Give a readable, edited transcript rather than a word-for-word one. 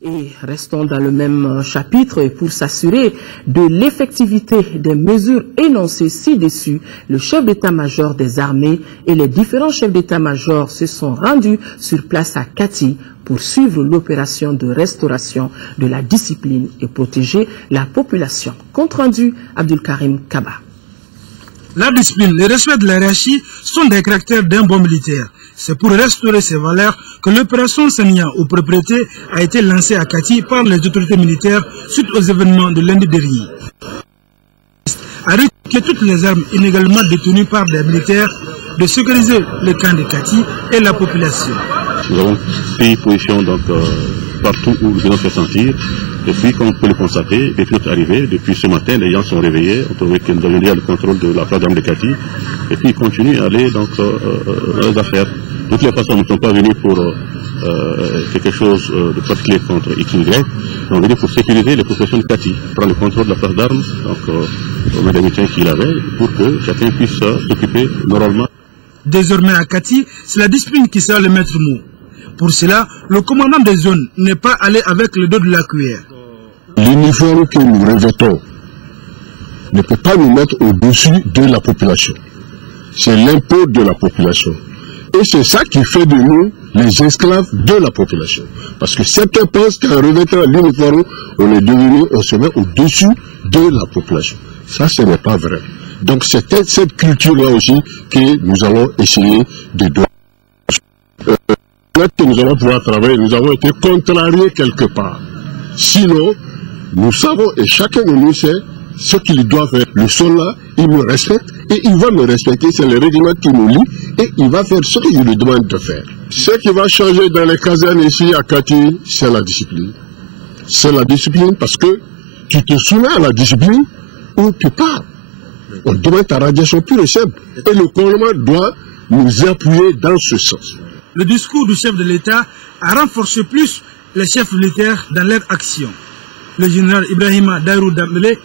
Et restons dans le même chapitre et pour s'assurer de l'effectivité des mesures énoncées ci-dessus, le chef d'état-major des armées et les différents chefs d'état-major se sont rendus sur place à Kati pour suivre l'opération de restauration de la discipline et protéger la population. Compte rendu, Abdul Karim Kaba. La discipline, le respect de la hiérarchie sont des caractères d'un bon militaire. C'est pour restaurer ces valeurs que l'opération Sania aux propriétés a été lancée à Kati par les autorités militaires suite aux événements de lundi dernier. A récupéré toutes les armes inégalement détenues par des militaires de sécuriser le camp de Kati et la population. Nous avons pris position donc, partout où nous devons se sentir. Et puis, comme on peut le constater, depuis notre arrivée, depuis ce matin, les gens sont réveillés. On trouvait que nous avions déjà le contrôle de la place d'armes de Kati. Et puis, ils continuent à aller dans leurs affaires. De toutes les façons, nous ne sommes pas venus pour quelque chose de particulier contre X ou Y. Nous sommes venus pour sécuriser les populations de Kati, prendre le contrôle de la place d'armes, donc au même des missions qu'il avait, pour que chacun puisse s'occuper normalement. Désormais à Kati, c'est la discipline qui sera le maître mot. Pour cela, le commandant des zones n'est pas allé avec le dos de la cuillère. L'uniforme que nous revêtons ne peut pas nous mettre au-dessus de la population. C'est l'impôt de la population. Et c'est ça qui fait de nous les esclaves de la population. Parce que certains pensent qu'en revêtant l'uniforme, on se met au-dessus de la population. Ça, ce n'est pas vrai. Donc c'est cette culture-là aussi que nous allons essayer de donner. Que nous allons pouvoir travailler, nous avons été contrariés quelque part. Sinon, nous savons, et chacun de nous sait ce qu'il doit faire. Le soldat, il me respecte et il va me respecter. C'est le règlement qui nous lie et il va faire ce que je lui demande de faire. Ce qui va changer dans les casernes ici à Kati, c'est la discipline. C'est la discipline parce que tu te soumets à la discipline ou tu pars. On demande ta radiation pure et simple. Et le gouvernement doit nous appuyer dans ce sens. Le discours du chef de l'État a renforcé plus les chefs militaires dans leur action. Le général Ibrahima Dairou Dambélé